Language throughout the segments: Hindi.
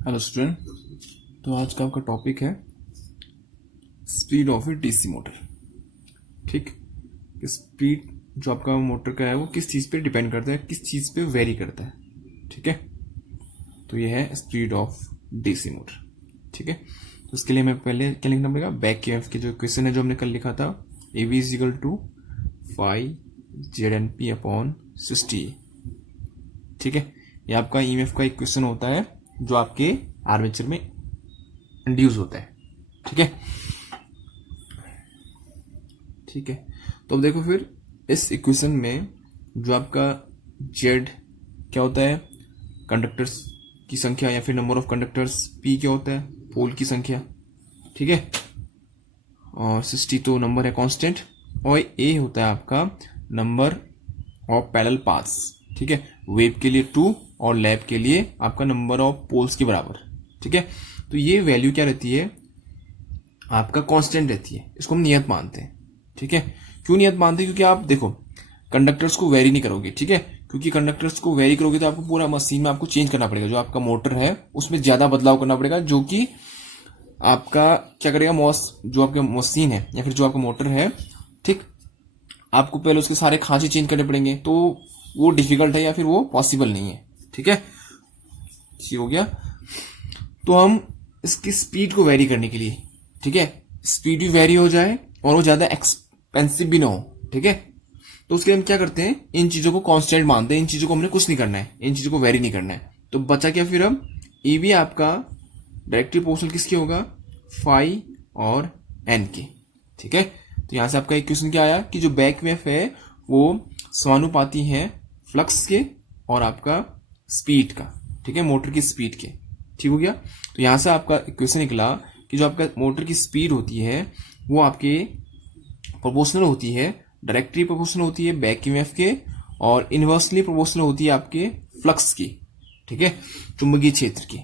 Hello student. तो आज का आपका टॉपिक है speed of A DC motor. ठीक, स्पीड जो आपका मोटर का है वो किस चीज़ पे डिपेंड करता है, किस चीज़ पे वेरी करता है। ठीक है, तो ये है स्पीड ऑफ डीसी मोटर। ठीक है, तो उसके लिए हमें पहले क्या लिखना पड़ेगा, बैक ईएमएफ के जो क्वेश्चन है जो हमने कल लिखा था, A B is equal to 5 ZNP/60। ठीक है, ये आपका ईएमएफ का एक क्वेश्चन होता है जो आपके आर्मेचर में इंड्यूस होता है। ठीक है, ठीक है। तो अब देखो फिर इस इक्वेशन में जो आपका जेड क्या होता है, कंडक्टर्स की संख्या या फिर नंबर ऑफ कंडक्टर्स, पी क्या होता है, पोल की संख्या। ठीक है, और 60 तो नंबर है कांस्टेंट, और ए होता है आपका नंबर ऑफ पैरेलल पाथ्स। ठीक है, वेव के लिए 2 और लैब के लिए आपका नंबर ऑफ पोल्स के बराबर। ठीक है, तो ये वैल्यू क्या रहती है आपका, कांस्टेंट रहती है, इसको हम नियत मानते हैं। ठीक है, क्यों नियत मानते हैं, क्योंकि आप देखो कंडक्टर्स को वेरी नहीं करोगे। ठीक है, क्योंकि कंडक्टर्स को वेरी करोगे तो आपको पूरा मशीन में आपको चेंज करना पड़ेगा, जो आपका मोटर है उसमें ज्यादा बदलाव करना पड़ेगा, जो कि आपका क्या करेगा, जो आपका मशीन है या फिर जो आपका मोटर है, ठीक, आपको पहले उसके सारे खांचे चेंज करने पड़ेंगे, तो वो डिफिकल्ट है या फिर वो पॉसिबल नहीं है। ठीक है, ये हो गया। तो हम इसकी स्पीड को वेरी करने के लिए, ठीक है, स्पीड भी वेरी हो जाए और वो ज्यादा एक्सपेंसिव भी ना हो। ठीक है, तो उसके लिए हम क्या करते हैं, इन चीजों को कांस्टेंट मानते हैं, इन चीजों को हमने कुछ नहीं करना है, इन चीजों को वेरी नहीं करना है। तो बचा क्या फिर, अब ए भी आपका डायरेक्टली प्रोपोर्शनल किसके होगा, फाई और एन के। ठीक है, तो यहां से आपका एक क्वेश्चन क्या आया कि जो बैक ईएमएफ है वो समानुपाती है फ्लक्स के और आपका स्पीड का। ठीक है, मोटर की स्पीड के। ठीक हो गया, तो यहां से आपका क्वेश्चन निकला कि जो आपका मोटर की स्पीड होती है वो आपके प्रोपोर्शनल होती है, डायरेक्टली प्रोपोर्शनल होती है बैक ईएमएफ के, और इनवर्सली प्रोपोर्शनल होती है आपके फ्लक्स की। ठीक है, चुंबकीय क्षेत्र की।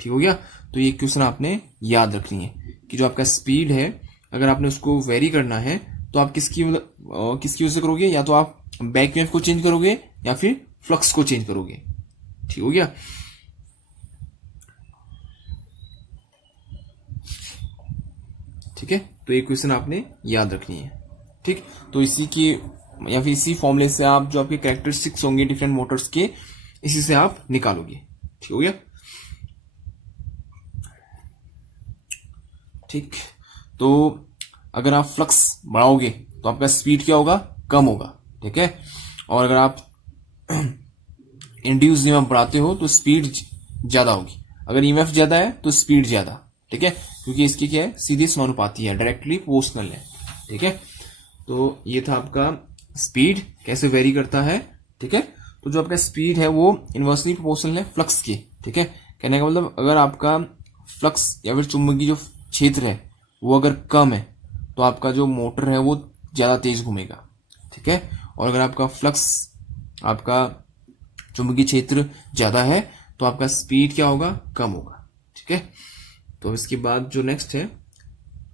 ठीक हो गया, तो ये क्वेश्चन आपने याद रखनी है कि जो आपका स्पीड है अगर आपने उसको वेरी करना है तो आप किसकी वजह से करोगे, या तो आप बैक ईएमएफ को चेंज करोगे या फिर फ्लक्स को चेंज करोगे। ठीक हो गया, ठीक है, तो ये क्वेश्चन आपने याद रखनी है। ठीक, तो इसी की या फिर इसी फॉर्मूले से आप जो आपके कैरेक्टरिस्टिक्स होंगे डिफरेंट मोटर्स के, इसी से आप निकालोगे। ठीक हो गया, ठीक। तो अगर आप फ्लक्स बढ़ाओगे तो आपका स्पीड क्या होगा, कम होगा। ठीक है, और अगर आप इंड्यूस ईएमएफ बढ़ाते हो तो स्पीड ज्यादा होगी। अगर ईएमएफ ज्यादा है तो स्पीड ज्यादा। ठीक है, क्योंकि इसकी क्या है, सीधी समानुपाती है, डायरेक्टली प्रोपोर्शनल है। ठीक है, तो ये था आपका स्पीड कैसे वेरी करता है। ठीक है, तो जो आपका स्पीड है वो इनवर्सली प्रोपोर्शनल है फ्लक्स की। ठीक है, कहने का मतलब अगर आपका फ्लक्स या फिर चुंबकीय जो क्षेत्र है वो अगर कम है तो आपका जो मोटर है वो ज्यादा तेज घूमेगा। ठीक है, और अगर आपका फ्लक्स, आपका चुंबकीय क्षेत्र ज्यादा है तो आपका स्पीड क्या होगा, कम होगा। ठीक है, तो इसके बाद जो नेक्स्ट है,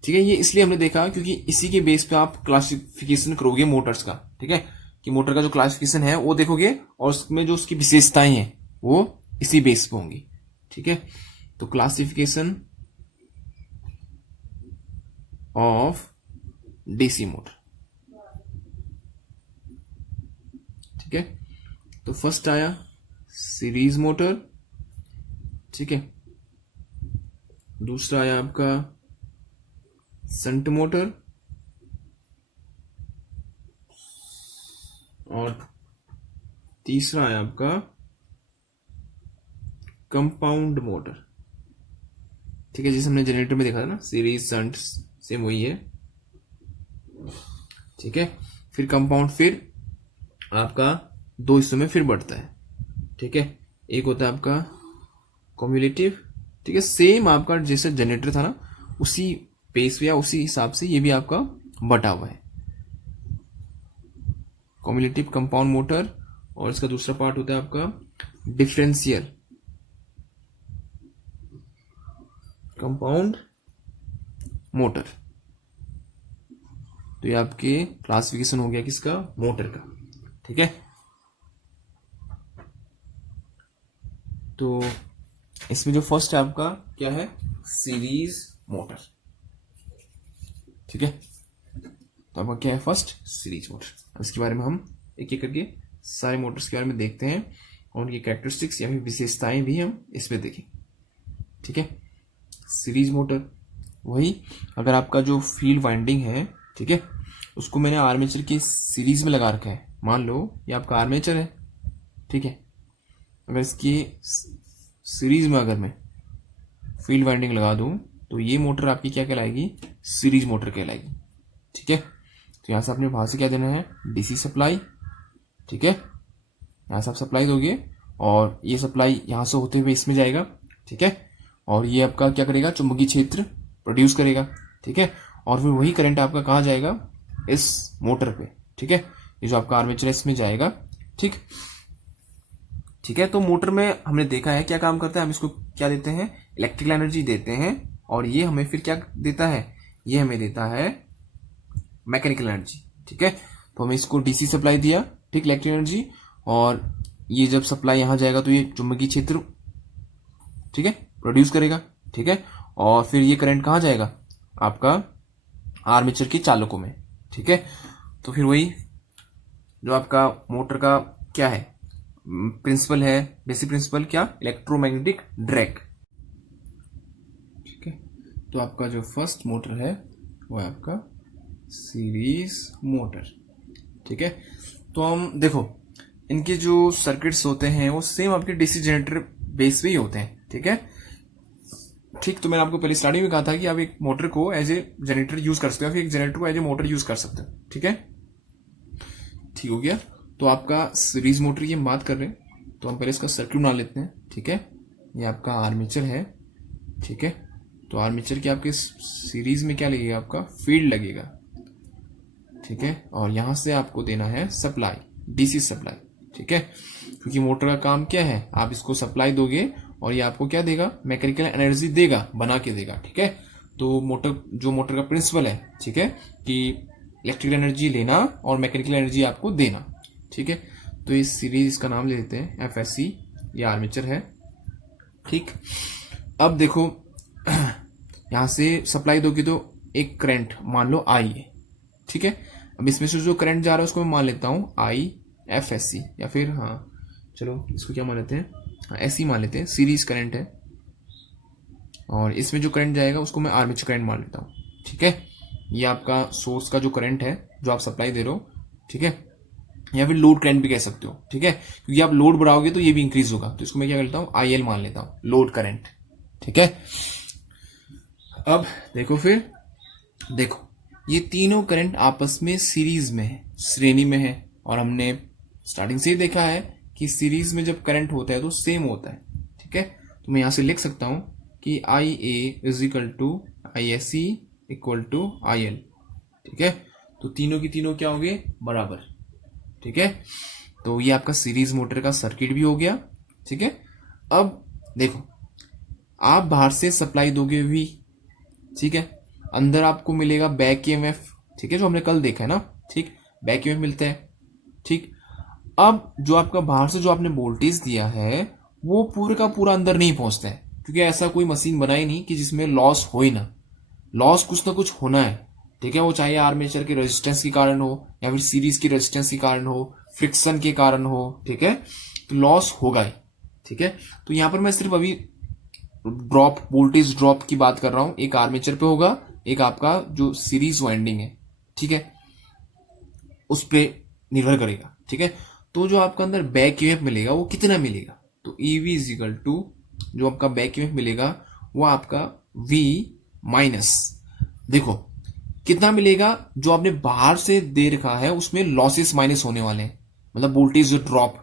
ठीक है, ये इसलिए हमने देखा क्योंकि इसी के बेस पे आप क्लासिफिकेशन करोगे मोटर्स का। ठीक है, कि मोटर का जो क्लासिफिकेशन है वो देखोगे और उसमें जो उसकी विशेषताएं हैं वो इसी बेस पे होंगी। ठीक है, तो क्लासिफिकेशन ऑफ डीसी मोटर। ठीक है, तो फर्स्ट आया सीरीज मोटर। ठीक है, दूसरा आया आपका शंट मोटर, और तीसरा आया आपका कंपाउंड मोटर। ठीक है, जैसे हमने जनरेटर में देखा था ना, सीरीज शंट सेम वही है। ठीक है, फिर कंपाउंड फिर आपका दो हिस्सों में फिर बढ़ता है। ठीक है, एक होता है आपका कम्युलेटिव। ठीक है, सेम आपका जैसे जनरेटर था ना उसी पेस या उसी हिसाब से ये भी आपका बटा हुआ है, कम्युलेटिव कंपाउंड मोटर। और इसका दूसरा पार्ट होता है आपका डिफरेंशियल कंपाउंड मोटर। तो ये आपके क्लासिफिकेशन हो गया किसका, मोटर का। ठीक है, तो इसमें जो फर्स्ट है आपका क्या है, सीरीज मोटर, ठीक है। तो आपका क्या है, फर्स्ट सीरीज मोटर। अब इसके बारे में हम एक एक करके सारे मोटर्स के बारे में देखते हैं और उनकी कैरेक्टरिस्टिक्स या फिर विशेषताएं भी हम इसमें देखें, ठीक है। सीरीज मोटर वही, अगर आपका जो फील्ड वाइंडिंग है, ठीक है, उसको मैंने आर्मेचर की सीरीज में लगा रखा है। मान लो ये आपका आर्मेचर है, ठीक है, अगर इसकी सीरीज में अगर मैं फील्ड वाइंडिंग लगा दूं तो ये मोटर आपकी क्या कहलाएगी, सीरीज मोटर कहलाएगी, ठीक है। तो यहां से आपने बाहर से क्या देना है, डीसी सप्लाई, ठीक है, यहां से आप सप्लाई दोगे और ये सप्लाई यहां से होते हुए इसमें जाएगा, ठीक है, और ये आपका क्या करेगा, चुंबकीय क्षेत्र प्रोड्यूस करेगा, ठीक है, और फिर वही करंट आपका कहाँ जाएगा, इस मोटर पे, ठीक है, ये जो आपका आर्मेचर है इसमें जाएगा, ठीक, ठीक है। तो मोटर में हमने देखा है क्या काम करता है, हम इसको क्या देते हैं, इलेक्ट्रिकल एनर्जी देते हैं, और ये हमें फिर क्या देता है, ये हमें देता है मैकेनिकल एनर्जी, ठीक है। तो हमें इसको डीसी सप्लाई दिया, ठीक, इलेक्ट्रिकल एनर्जी, और ये जब सप्लाई यहां जाएगा तो ये चुंबकीय क्षेत्र, ठीक है, प्रोड्यूस करेगा, ठीक है, और फिर ये करंट कहां जाएगा, आपका आर्मेचर के चालकों में, ठीक है। तो फिर वही जो आपका मोटर का क्या है, प्रिंसिपल है, बेसिक प्रिंसिपल क्या, इलेक्ट्रोमैग्नेटिक ड्रैग, ठीक है। तो आपका जो फर्स्ट मोटर है वो है आपका सीरीज मोटर, ठीक है। तो हम देखो इनके जो सर्किट्स होते हैं वो सेम आपके डीसी जनरेटर बेस पे ही होते हैं, ठीक है, ठीक। तो मैंने आपको पहले स्टार्टिंग में कहा था कि आप एक मोटर को एज ए जनरेटर यूज कर सकते हो, फिर एक जनरेटर को एज ए मोटर यूज कर सकते हो, ठीक है, ठीक हो गया। तो आपका सीरीज मोटर की हम बात कर रहे हैं, तो हम पहले इसका सर्किट बना लेते हैं, ठीक है। ये आपका आर्मेचर है, ठीक है, तो आर्मेचर के आपके सीरीज में क्या लगेगा, आपका फील्ड लगेगा, ठीक है, और यहां से आपको देना है सप्लाई, डीसी सप्लाई, ठीक है, क्योंकि मोटर का काम क्या है, आप इसको सप्लाई दोगे और ये आपको क्या देगा, मैकेनिकल एनर्जी देगा, बना के देगा, ठीक है। तो मोटर का प्रिंसिपल है, ठीक है, कि इलेक्ट्रिकल एनर्जी लेना और मैकेनिकल एनर्जी आपको देना, ठीक है। तो इस सीरीज का नाम ले लेते हैं एफएससी, ये आर्मेचर है, ठीक। अब देखो यहां से सप्लाई दोगे तो एक करंट मान लो आई है, ठीक है। अब इसमें से जो करंट जा रहा है उसको मैं मान लेता हूं आई एफ एस सी, या फिर हाँ चलो इसको क्या मान लेते हैं, ऐसी मान लेते हैं, सीरीज करंट है, और इसमें जो करंट जाएगा उसको मैं आर्मेचर करंट मान लेता हूं, ठीक है। ये आपका सोर्स का जो करंट है जो आप सप्लाई दे रहे हो, ठीक है, या फिर लोड करंट भी कह सकते हो, ठीक है, क्योंकि आप लोड बढ़ाओगे तो ये भी इंक्रीज होगा, तो इसको मैं क्या करता हूं, आईएल मान लेता हूं, लोड करंट, ठीक है। अब देखो फिर देखो ये तीनों करंट आपस में सीरीज में है, श्रेणी में है, और हमने स्टार्टिंग से ही देखा है कि सीरीज में जब करंट होता है तो सेम होता है, ठीक है। तो मैं यहां से लिख सकता हूं कि I A is equal to I S C equal to I L, ठीक है। तो तीनों की तीनों क्या हो गए, बराबर, ठीक है। तो ये आपका सीरीज मोटर का सर्किट भी हो गया, ठीक है। अब देखो आप बाहर से सप्लाई दोगे भी, ठीक है, अंदर आपको मिलेगा बैक ईएमएफ, ठीक है, जो हमने कल देखा है ना, ठीक, बैक ईएमएफ मिलता है, ठीक। अब जो आपका बाहर से जो आपने वोल्टेज दिया है वो पूरे का पूरा अंदर नहीं पहुंचता है, क्योंकि ऐसा कोई मशीन बनाई नहीं कि जिसमें लॉस हो ही ना, लॉस कुछ ना कुछ होना है, ठीक है, वो चाहे आर्मेचर के रेजिस्टेंस के कारण हो या फिर सीरीज की रेजिस्टेंस के कारण हो, फ्रिक्शन के कारण हो, ठीक है, तो लॉस होगा ही, ठीक है। तो यहां पर मैं सिर्फ अभी ड्रॉप, वोल्टेज ड्रॉप की बात कर रहा हूं, एक आर्मेचर पे होगा, एक आपका जो सीरीज वाइंडिंग है, ठीक है, उस पर निर्भर करेगा, ठीक है। तो जो आपका अंदर बैक ईएमएफ मिलेगा वो कितना मिलेगा, तो ईवी इज इक्वल टू जो आपका बैक ईएमएफ मिलेगा वो आपका V माइनस, देखो कितना मिलेगा, जो आपने बाहर से दे रखा है उसमें लॉसेस माइनस होने वाले हैं, मतलब वोल्टेज ड्रॉप,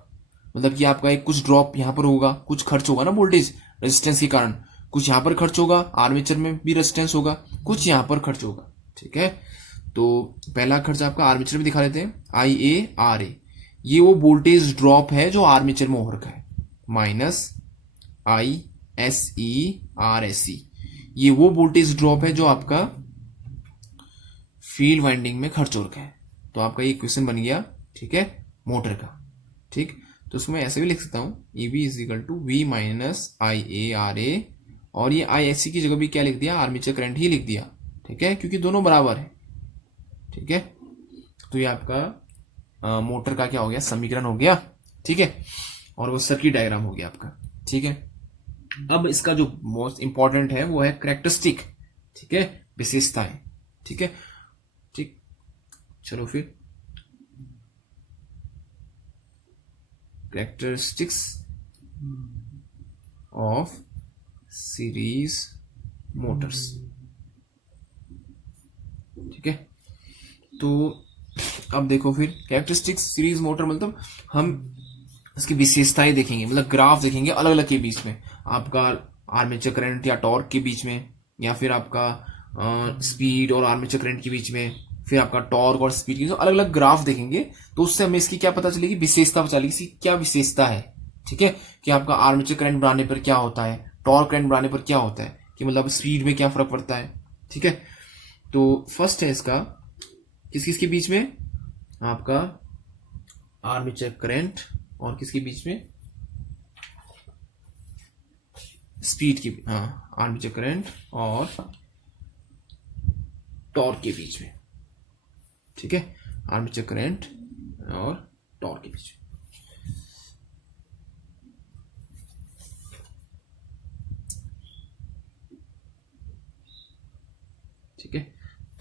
मतलब कि आपका एक कुछ ड्रॉप यहां पर होगा, कुछ खर्च होगा ना वोल्टेज रेजिस्टेंस के कारण, कुछ यहां पर खर्च होगा, आर्मेचर में भी रेजिस्टेंस होगा, कुछ यहां पर खर्च होगा, ठीक है। तो पहला खर्च आपका आर्मेचर में दिखा देते हैं, आई ए आर ए, ये वो वोल्टेज ड्रॉप है जो आर्मेचर में हो रखा है, minus I S E R S C, ये वो वोल्टेज ड्रॉप है जो आपका फील्ड वाइंडिंग में खर्च हो रखा है। तो आपका ये क्वेश्चन बन गया, ठीक है, मोटर का, ठीक। तो उसमें ऐसे भी लिख सकता हूँ E B is equal to V minus I A R A, और ये आई एस सी की जगह भी क्या लिख दिया, आर्मेचर करंट ही लिख दिया, ठीक है, क्योंकि दोनों बराबर है, ठीक है। तो ये आपका मोटर का क्या हो गया, समीकरण हो गया, ठीक है, और वो सर्किट डायग्राम हो गया आपका, ठीक है। अब इसका जो मोस्ट इंपॉर्टेंट है वो है कैरेक्टरिस्टिक, ठीक है, विशेषताएं, ठीक है, ठीक। चलो फिर कैरेक्टरिस्टिक्स ऑफ सीरीज मोटर्स, ठीक है। तो अब देखो फिर कैरेक्टरिस्टिक्स सीरीज मोटर मतलब हम इसकी विशेषताएं देखेंगे, मतलब ग्राफ देखेंगे अलग अलग के बीच में, आपका आर्मेचर करंट या टॉर्क के बीच में, या फिर आपका स्पीड और आर्मेचर करंट के बीच में, फिर आपका टॉर्क और स्पीड के अलग अलग ग्राफ देखेंगे। तो उससे हमें इसकी क्या पता चलेगी, विशेषता पता चलेगी, इसकी क्या विशेषता है, ठीक है, कि आपका आर्मेचर करंट बढ़ाने पर क्या होता है, टॉर्क करंट बढ़ाने पर क्या होता है, कि मतलब स्पीड में क्या फर्क पड़ता है, ठीक है। तो फर्स्ट है इसका किस किस के बीच में, आपका आर्मेचर करंट और किसके बीच में, स्पीड की, हाँ, आर्मेचर करंट और टॉर्क के बीच में, ठीक है, आर्मेचर करंट और टॉर्क के बीच में। ठीक है,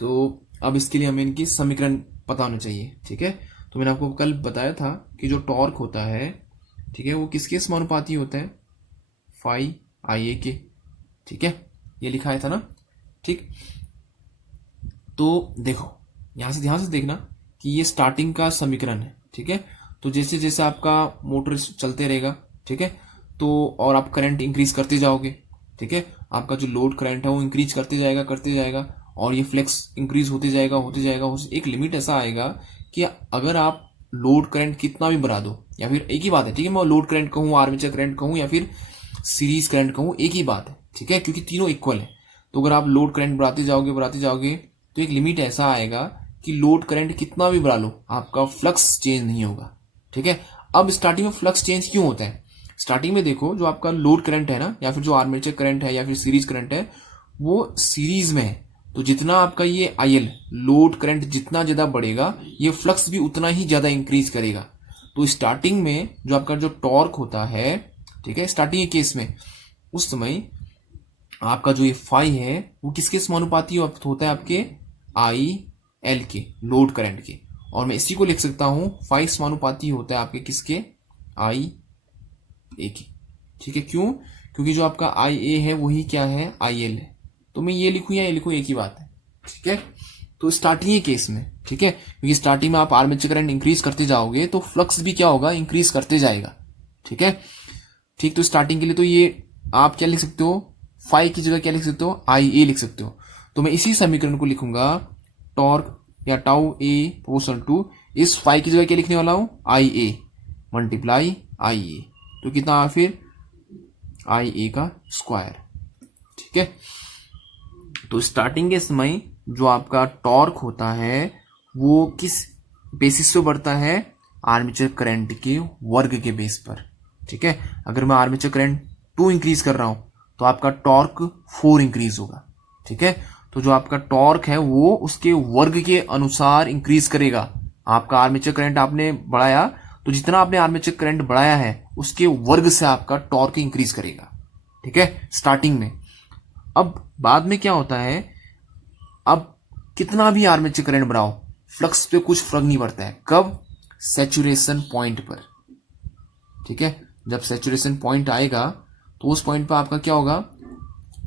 तो अब इसके लिए हमें इनकी समीकरण पता होना चाहिए, ठीक है। तो मैंने आपको कल बताया था कि जो टॉर्क होता है, ठीक है, वो किसके समानुपाती होता है, फाई आई ए के, ठीक है, ये लिखा था ना, ठीक। तो देखो यहां से ध्यान से देखना कि ये स्टार्टिंग का समीकरण है, ठीक है। तो जैसे जैसे आपका मोटर चलते रहेगा, ठीक है, तो और आप करंट इंक्रीज करते जाओगे, ठीक है, आपका जो लोड करंट है वो इंक्रीज करते जाएगा, और ये फ्लेक्स इंक्रीज होते जाएगा, एक लिमिट ऐसा आएगा कि अगर आप लोड करंट कितना भी बढ़ा दो, या फिर एक ही बात है, ठीक है, मैं लोड करंट कहूँ, आर्मेचर करंट कहूँ, या फिर सीरीज करंट कहूँ, एक ही बात है, ठीक है, क्योंकि तीनों इक्वल है। तो अगर आप लोड करंट बढ़ाते जाओगे तो एक लिमिट ऐसा आएगा कि लोड करंट कितना भी बढ़ा लो, आपका फ्लक्स चेंज नहीं होगा, ठीक है। अब स्टार्टिंग में फ्लक्स चेंज क्यों होता है, स्टार्टिंग में देखो जो आपका लोड करंट है ना, या फिर जो आर्मेचर करंट है या फिर सीरीज करंट है, वो सीरीज में है, तो जितना आपका ये आईएल लोड करंट जितना ज्यादा बढ़ेगा, ये फ्लक्स भी उतना ही ज्यादा इंक्रीज करेगा। तो स्टार्टिंग में जो आपका जो टॉर्क होता है, ठीक है, स्टार्टिंग के केस में उस समय आपका जो ये फाई है वो किसके समानुपाती होता है, आपके आई एल के, लोड करंट के, और मैं इसी को लिख सकता हूं फाई समानुपाती होता है आपके किसके, आई ए के, ठीक है। क्यों, क्योंकि जो आपका आई ए है वही क्या है, आई एल है, तो मैं ये लिखूं या ये लिखूं एक ही बात है, ठीक है। तो स्टार्टिंग केस में, ठीक है, क्योंकि स्टार्टिंग में आप आर्मेचर करंट इंक्रीज करते जाओगे तो फ्लक्स भी क्या होगा, इंक्रीज करते जाएगा, ठीक है, ठीक। तो स्टार्टिंग के लिए तो ये आप क्या लिख सकते हो, फाई की जगह क्या लिख सकते हो, आई ए लिख सकते हो। तो मैं इसी समीकरण को लिखूंगा, टॉर्क या टाउ ए प्रोपोर्शनल टू इस फाई की जगह क्या लिखने वाला हूं, आई ए मल्टीप्लाई आई ए, तो कितना फिर आई ए का स्क्वायर, ठीक है। तो स्टार्टिंग के समय जो आपका टॉर्क होता है वो किस बेसिस पे बढ़ता है, आर्मेचर करंट के वर्ग के बेस पर, ठीक है। अगर मैं आर्मेचर करंट 2 इंक्रीज कर रहा हूं तो आपका टॉर्क 4 इंक्रीज होगा, ठीक है। तो जो आपका टॉर्क है वो उसके वर्ग के अनुसार इंक्रीज करेगा। आपका आर्मेचर करंट आपने बढ़ाया तो जितना आपने आर्मेचर करंट बढ़ाया है उसके वर्ग से आपका टॉर्क इंक्रीज करेगा, ठीक है, स्टार्टिंग में। अब बाद में क्या होता है, अब कितना भी आर्मेचर करंट बढ़ाओ फ्लक्स पे कुछ फर्क नहीं पड़ता है, कब, सैचुरेशन पॉइंट पर, ठीक है। जब सैचुरेशन पॉइंट आएगा तो उस पॉइंट पर आपका क्या होगा,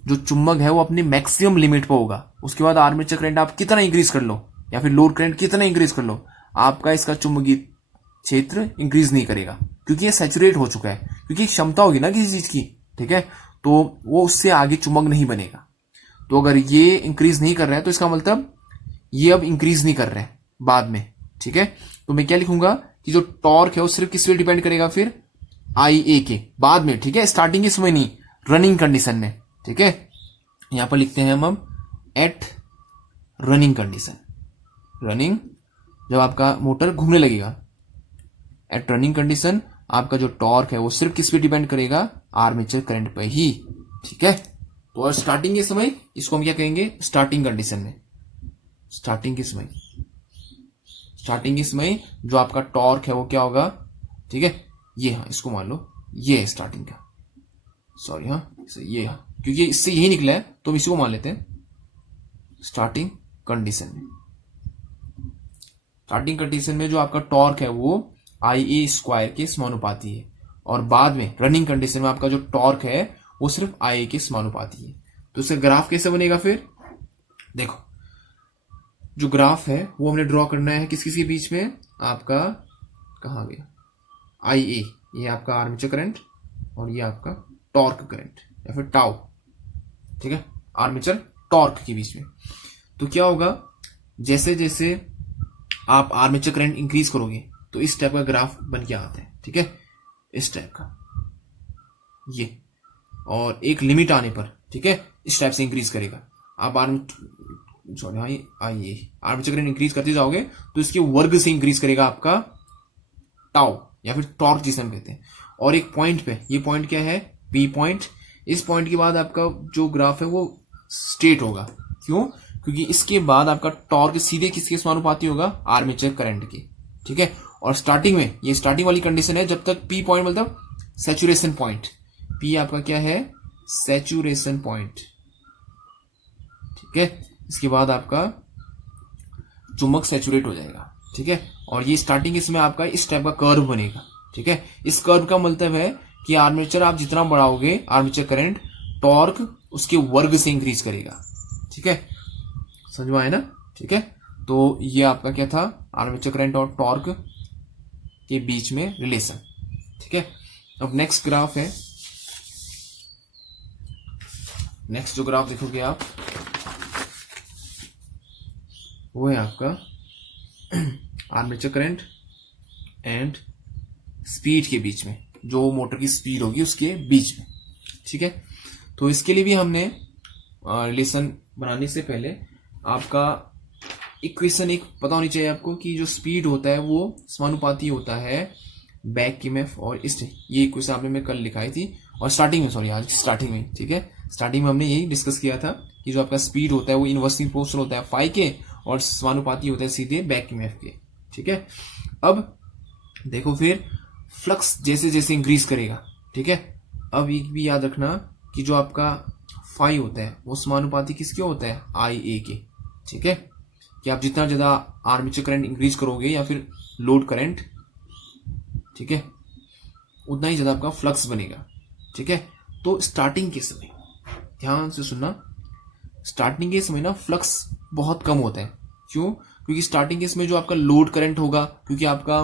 जो चुंबक है वो अपनी मैक्सिमम लिमिट पर होगा, उसके बाद आर्मेचर करंट आप कितना इंक्रीज कर लो या फिर लोड करंट कितना इंक्रीज कर लो, आपका इसका चुंबकीय क्षेत्र इंक्रीज नहीं करेगा, क्योंकि ये सैचुरेट हो चुका है, क्योंकि क्षमता होगी ना किसी चीज की, ठीक है, तो वो उससे आगे चुंबक नहीं बनेगा। तो अगर ये इंक्रीज नहीं कर रहा है तो इसका मतलब ये अब इंक्रीज नहीं कर रहा है बाद में, ठीक है। तो मैं क्या लिखूंगा कि जो टॉर्क है वो सिर्फ किस पे डिपेंड करेगा, फिर आई ए के बाद में, ठीक है, स्टार्टिंग के समय नहीं, रनिंग कंडीशन में, ठीक है। यहां पर लिखते हैं हम एट रनिंग कंडीशन, रनिंग जब आपका मोटर घूमने लगेगा, एट रनिंग कंडीशन आपका जो टॉर्क है वो सिर्फ किस पे डिपेंड करेगा, आर्मेचर करंट पे ही। ठीक है, तो और स्टार्टिंग के समय इसको हम क्या कहेंगे, स्टार्टिंग कंडीशन में, स्टार्टिंग के समय जो आपका टॉर्क है वो क्या होगा, ठीक है, ये, हाँ इसको मान लो ये है स्टार्टिंग का, सॉरी हाँ ये, हाँ क्योंकि इससे यही निकला है तो हम इसी को मान लेते हैं स्टार्टिंग कंडीशन में। स्टार्टिंग कंडीशन में जो आपका टॉर्क है वो IA² के समानुपाती है, और बाद में रनिंग कंडीशन में आपका जो टॉर्क है वो सिर्फ IA के समानुपाती है। तो इसका ग्राफ कैसे बनेगा, फिर देखो जो ग्राफ है वो हमने ड्रॉ करना है किस किस के बीच में, आपका कहाँ गया, IA, ये आपका आर्मेचर करंट और ये आपका टॉर्क करंट या फिर टाउ, ठीक है, आर्मेचर टॉर्क के बीच में। तो क्या होगा, जैसे जैसे आप आर्मेचर करंट इंक्रीज करोगे तो इस टाइप का ग्राफ बन के आता है, ठीक है, इस टाइप का ये, और एक लिमिट आने पर, ठीक है, इस टाइप से इंक्रीज करेगा। आप आर्मेचर करंट इंक्रीज करते जाओगे तो इसके वर्ग से इंक्रीज करेगा आपका टाउ या फिर टॉर्क जिसे हम कहते हैं। और एक पॉइंट पे, ये पॉइंट क्या है, बी पॉइंट, इस पॉइंट के बाद आपका जो ग्राफ है वो स्ट्रेट होगा। क्यों, क्योंकि इसके बाद आपका टॉर्क सीधे किसके समानुपाती होगा, आर्मेचर करंट के, ठीक है। और स्टार्टिंग में, ये स्टार्टिंग वाली कंडीशन है, जब तक पी पॉइंट मतलब सैचुरेशन पॉइंट, पी आपका क्या है, सैचुरेशन पॉइंट, ठीक है। इसके बाद आपका चुंबक सैचुरेट हो जाएगा, ठीक है। और ये स्टार्टिंग इसमें आपका इस टाइप का कर्व बनेगा, ठीक है। इस कर्व का मतलब है कि आर्मेचर आप जितना बढ़ाओगे आर्मेचर करंट, टॉर्क उसके वर्ग से इंक्रीज करेगा, ठीक है, समझ में आया ना, ठीक है। तो ये आपका क्या था, आर्मेचर करंट और टॉर्क के बीच में रिलेशन, ठीक है। अब नेक्स्ट ग्राफ है, नेक्स्ट जो ग्राफ देखोगे आप वो है आपका आर्मेचर करंट एंड स्पीड के बीच में, जो मोटर की स्पीड होगी उसके बीच में, ठीक है। तो इसके लिए भी हमने रिलेशन बनाने से पहले आपका इक्वेशन एक पता होनी चाहिए आपको, कि जो स्पीड होता है वो समानुपाती होता है बैक ईएमएफ और इस, ये इक्वेशन आपने मैं कल लिखाई थी, और स्टार्टिंग में, सॉरी आज स्टार्टिंग में, ठीक है, स्टार्टिंग में हमने यही डिस्कस किया था कि जो आपका स्पीड होता है वो इनवर्सली प्रोपोर्शनल होता है फाई के, और समानुपाती होता है सीधे बैक ईएमएफ के, ठीक है। अब देखो फिर फ्लक्स जैसे जैसे इंक्रीज करेगा, ठीक है। अब एक भी याद रखना कि जो आपका फाई होता है वो समानुपाती किसके होता है, IA के, ठीक है। कि आप जितना ज्यादा आर्मेचर करंट इंक्रीज करोगे या फिर लोड करंट, ठीक है, उतना ही ज्यादा आपका फ्लक्स बनेगा, ठीक है। तो स्टार्टिंग के समय ध्यान से सुनना, स्टार्टिंग के समय ना फ्लक्स बहुत कम होता है। क्यों, क्योंकि स्टार्टिंग के समय जो आपका लोड करंट होगा, क्योंकि आपका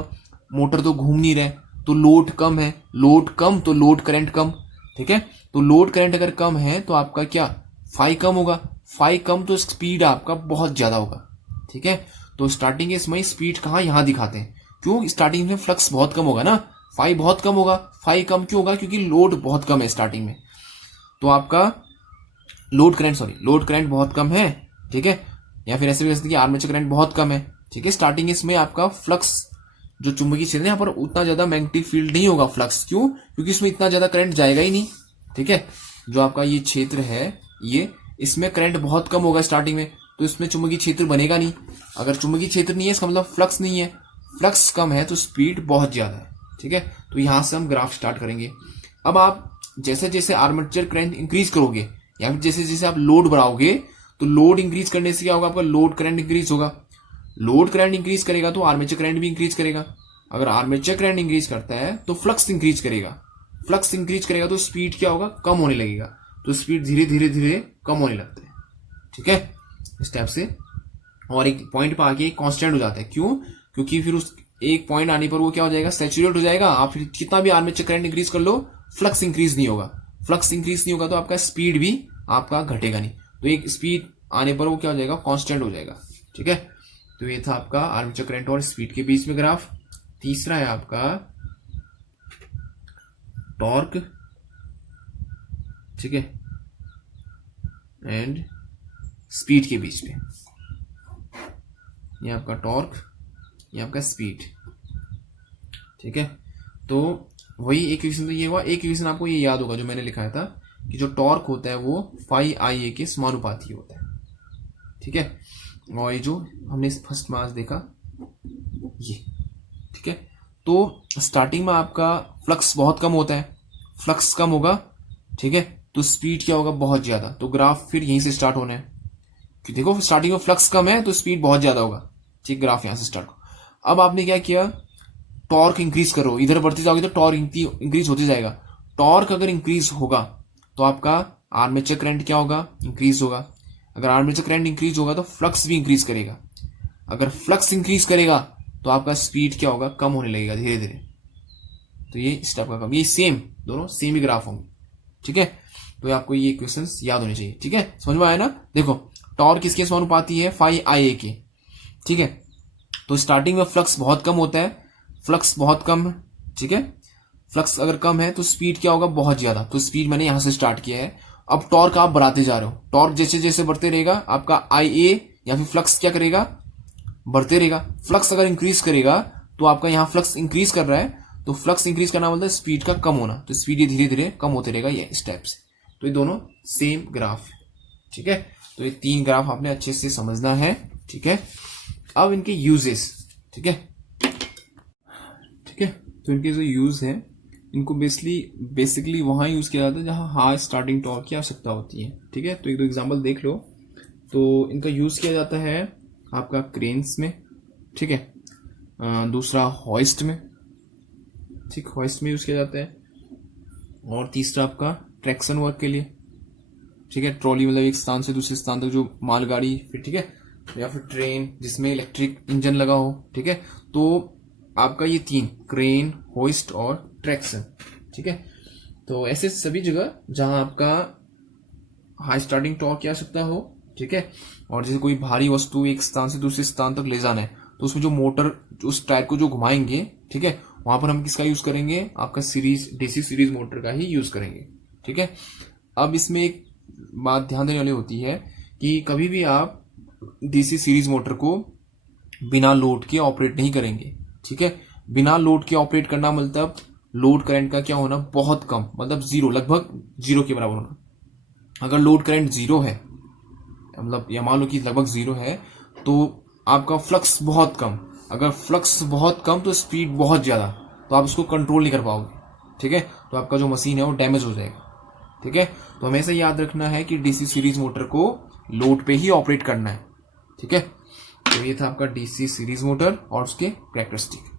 मोटर तो घूम नहीं रहा है तो लोड कम है, लोड कम तो लोड करंट कम, ठीक है। तो लोड करंट अगर कम है तो आपका क्या, फाई कम होगा, फाई कम तो स्पीड आपका बहुत ज्यादा होगा, ठीक है। तो स्टार्टिंग के समय स्पीड कहाँ, यहां दिखाते हैं, क्यों, स्टार्टिंग में फ्लक्स बहुत कम होगा ना, फाई बहुत कम होगा, फाई कम क्यों होगा, क्योंकि लोड बहुत कम है स्टार्टिंग में, तो आपका लोड करंट बहुत कम है, ठीक है। या फिर ऐसे भी कह सकते हैं कि आर्मेचर करंट बहुत कम है, ठीक है। स्टार्टिंग इसमें आपका फ्लक्स जो चुंबकीय क्षेत्र है यहाँ पर उतना ज्यादा मैग्नेटिक फील्ड नहीं होगा फ्लक्स, क्यों, क्योंकि इसमें इतना ज्यादा करंट जाएगा ही नहीं, ठीक है। जो आपका ये क्षेत्र है ये, इसमें करंट बहुत कम होगा स्टार्टिंग में, तो इसमें चुंबकीय क्षेत्र बनेगा नहीं। अगर चुंबकीय क्षेत्र नहीं है इसका मतलब फ्लक्स नहीं है, फ्लक्स कम है तो स्पीड बहुत ज्यादा है, ठीक है। तो यहां से हम ग्राफ स्टार्ट करेंगे। अब आप जैसे जैसे आर्मेचर करंट इंक्रीज करोगे या फिर जैसे जैसे आप लोड बढ़ाओगे, तो लोड इंक्रीज करने से क्या होगा, आपका लोड करंट इंक्रीज होगा, लोड करंट इंक्रीज करेगा तो आर्मेचर करंट भी इंक्रीज करेगा। अगर आर्मेचर करंट इंक्रीज करता है तो फ्लक्स इंक्रीज करेगा, फ्लक्स इंक्रीज करेगा तो स्पीड क्या होगा, कम होने लगेगा, तो स्पीड धीरे धीरे धीरे कम होने लगता है, ठीक है, इस टाइप से। और एक पॉइंट पर आके कांस्टेंट हो जाता है, क्यों, क्योंकि फिर उस एक पॉइंट आने पर वो क्या हो जाएगा, सैचुरेट हो जाएगा। आप फिर कितना भी आर्मेचर करंट इंक्रीज कर लो, फ्लक्स इंक्रीज नहीं होगा, फ्लक्स इंक्रीज नहीं होगा तो आपका स्पीड भी आपका घटेगा नहीं, तो एक स्पीड आने पर वो क्या हो जाएगा, कांस्टेंट हो जाएगा, ठीक है। तो ये था आपका आर्मेचर करंट और स्पीड के बीच में ग्राफ। तीसरा है आपका टॉर्क, ठीक है, एंड स्पीड के बीच में, ये आपका टॉर्क, ये आपका स्पीड, ठीक है। तो वही एक इक्वेशन तो ये हुआ। एक इक्वेशन आपको ये याद होगा जो मैंने लिखाया था कि जो टॉर्क होता है वो फाई आई ए के समानुपाती होता है, ठीक है। और ये जो हमने फर्स्ट में आज देखा ये, ठीक है। तो स्टार्टिंग में आपका फ्लक्स बहुत कम होता है, फ्लक्स कम होगा, ठीक है, तो स्पीड क्या होगा, बहुत ज्यादा। तो ग्राफ फिर यहीं से स्टार्ट होना है कि देखो स्टार्टिंग में फ्लक्स कम है तो स्पीड बहुत ज्यादा होगा, ठीक। ग्राफ यहां से स्टार्ट हो। अब आपने क्या किया, टॉर्क इंक्रीज करो, इधर बढ़ते जाओगे तो टॉर्क इंक्रीज होते जाएगा। टॉर्क अगर इंक्रीज होगा तो आपका आर्मेचर करंट क्या होगा, इंक्रीज होगा। अगर आर्मेचर करंट इंक्रीज होगा तो फ्लक्स भी इंक्रीज करेगा। अगर फ्लक्स इंक्रीज करेगा तो आपका स्पीड क्या होगा, कम होने लगेगा धीरे धीरे। तो ये स्टेप का कम, ये सेम, दोनों सेम ही ग्राफ होंगे, ठीक है। तो आपको ये इक्वेशंस याद होने चाहिए, ठीक है। समझ में आया ना। देखो टॉर्क किसके समानुपाती है, फाई आई ए के, ठीक है। तो स्टार्टिंग में फ्लक्स बहुत कम होता है, फ्लक्स बहुत कम है, ठीक है। फ्लक्स अगर कम है तो स्पीड क्या होगा, बहुत ज्यादा। तो स्पीड मैंने यहां से स्टार्ट किया है। अब टॉर्क आप बढ़ाते जा रहे हो, टॉर्क जैसे जैसे बढ़ते रहेगा आपका आई ए या फिर फ्लक्स क्या करेगा, बढ़ते रहेगा। फ्लक्स अगर इंक्रीज करेगा तो आपका यहाँ फ्लक्स इंक्रीज कर रहा है, तो फ्लक्स इंक्रीज करना मतलब स्पीड का कम होना, तो स्पीड ये धीरे धीरे कम होते रहेगा ये स्टेप से। तो ये दोनों सेम ग्राफ है, ठीक है। तो ये तीन ग्राफ आपने अच्छे से समझना है, ठीक है। अब इनके यूजेस, ठीक है, ठीक है। तो इनके जो यूज है, इनको बेसिकली वहां यूज किया जाता है जहां हाई स्टार्टिंग टॉर्क की आवश्यकता होती है, ठीक है। तो एक दो एग्जांपल देख लो। तो इनका यूज किया जाता है आपका क्रेन्स में, ठीक है। दूसरा हॉइस्ट में, ठीक, हॉइस्ट में यूज किया जाता है। और तीसरा आपका ट्रैक्शन वर्क के लिए, ठीक है। ट्रॉली मतलब एक स्थान से दूसरे स्थान तक जो मालगाड़ी, फिर ठीक है, या फिर ट्रेन जिसमें इलेक्ट्रिक इंजन लगा हो, ठीक है। तो आपका ये तीन, क्रेन, होइस्ट और ट्रैक्शन, ठीक है। तो ऐसे सभी जगह जहां आपका हाई स्टार्टिंग टॉर्क की आवश्यकता हो, ठीक है, और जैसे कोई भारी वस्तु एक स्थान से दूसरे स्थान तक ले जाना है तो उसमें जो मोटर उस टायर को जो घुमाएंगे, ठीक है, वहां पर हम किसका यूज करेंगे, आपका सीरीज डीसी सीरीज मोटर का ही यूज करेंगे, ठीक है। अब इसमें एक बात ध्यान देने वाली होती है कि कभी भी आप डीसी सीरीज मोटर को बिना लोड के ऑपरेट नहीं करेंगे, ठीक है। बिना लोड के ऑपरेट करना मतलब लोड करंट का क्या होना, बहुत कम, मतलब जीरो, लगभग जीरो के बराबर होना। अगर लोड करंट जीरो है, मतलब या मान लो कि लगभग जीरो है, तो आपका फ्लक्स बहुत कम। अगर फ्लक्स बहुत कम तो स्पीड बहुत ज्यादा, तो आप उसको कंट्रोल नहीं कर पाओगे, ठीक है। तो आपका जो मशीन है वो डैमेज हो जाएगा, ठीक है। तो हमेशा याद रखना है कि डीसी सीरीज मोटर को लोड पे ही ऑपरेट करना है, ठीक है। तो ये था आपका डीसी सीरीज मोटर और उसके कैरेक्टरिस्टिक।